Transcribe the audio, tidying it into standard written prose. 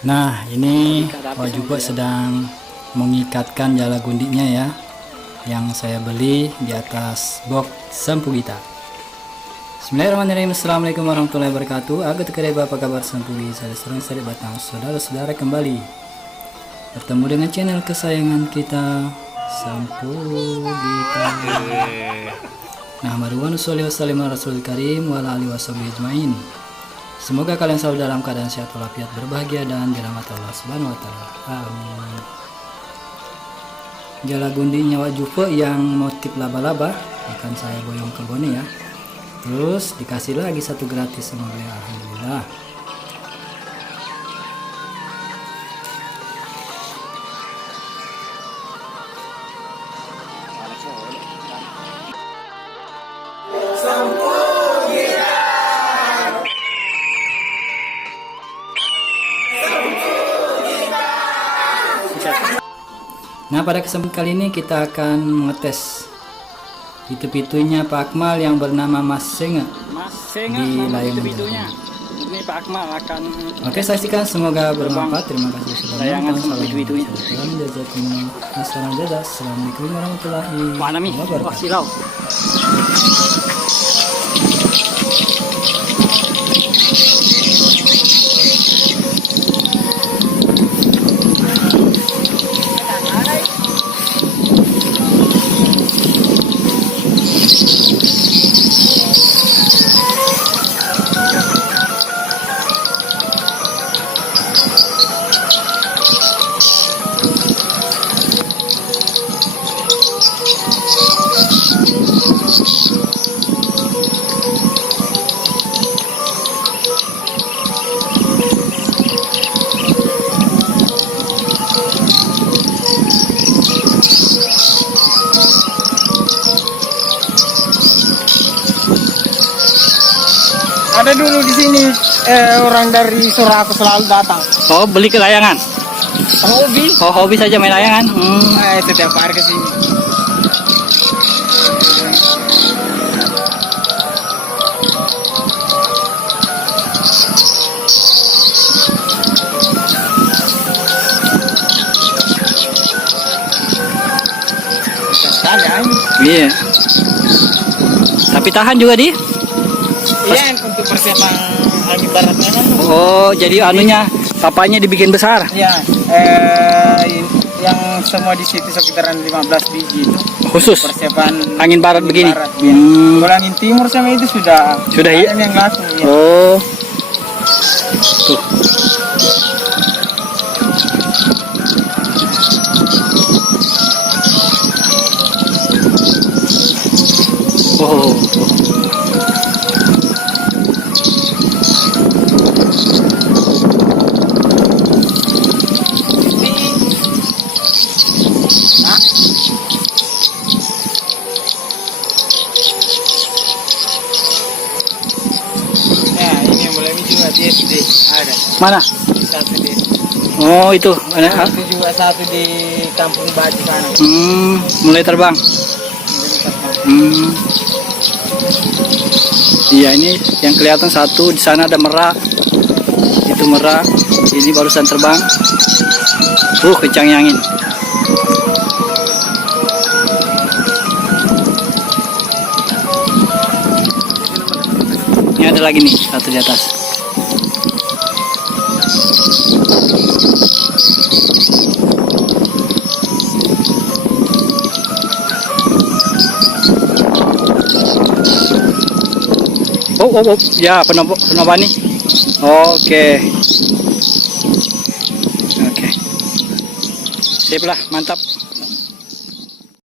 Nah, ini Wak Jupo sedang mengikatkan jala gundiknya ya, yang saya beli di atas box Sempugita. Bismillahirrahmanirrahim. Assalamualaikum warahmatullahi wabarakatuh. Aku tekereba, apa kabar Sempugi? Saya sering sering batang saudara-saudara kembali bertemu dengan channel kesayangan kita, Sempugita. Nah, maruwan sholli wasallim ala rasul karim wa ala alihi washabihi ajmain. Semoga kalian selalu dalam keadaan sehat walafiat, berbahagia dan dirahmati Allah Subhanahu wa taala. Amin. Jala gundiknya Wak Jupo yang motif laba-laba akan saya boyong ke Bone ya. Terus dikasih lagi satu gratis sama beliau, alhamdulillah. Nah, pada kesempatan kali ini kita akan mengetes pitu-pitunya Pak Akmal yang bernama Mas Senga. Di layang pitu-pitunya. Ini Pak Akmal akan Oke, saksikan, semoga bermanfaat. Terima kasih sudah menonton. Pitu-pitunya. Assalamualaikum warahmatullahi wabarakatuh. Silau. Ada dulu di sini orang dari Surakarta selalu datang. Oh, beli ke layangan. Hobi? Oh, hobi saja main layangan. Setiap hari ke sini. Iya. Tapi tahan juga di? Iya, untuk persiapan angin baratnya kan. Oh, jadi anunya papanya dibikin besar. Iya, yang semua di situ sekitaran 15 biji itu. Khusus Persiapan angin barat begini. Barat, ya. Kalau angin timur sama itu sudah ya? yang laku. Ya. Oh. Tuh. Oh. Ya, ini yang mulai juga di SD ada. Mana? Satu di. Oh, itu. Satu juga satu di Kampung Baji sana. Mulai terbang. Iya, ini yang kelihatan satu, di sana ada merak. Itu merak. Ini barusan terbang. Kencangnya angin. Ini ada lagi nih, satu di atas. Oh, ya, penapa nih? Oke. Sip lah, mantap.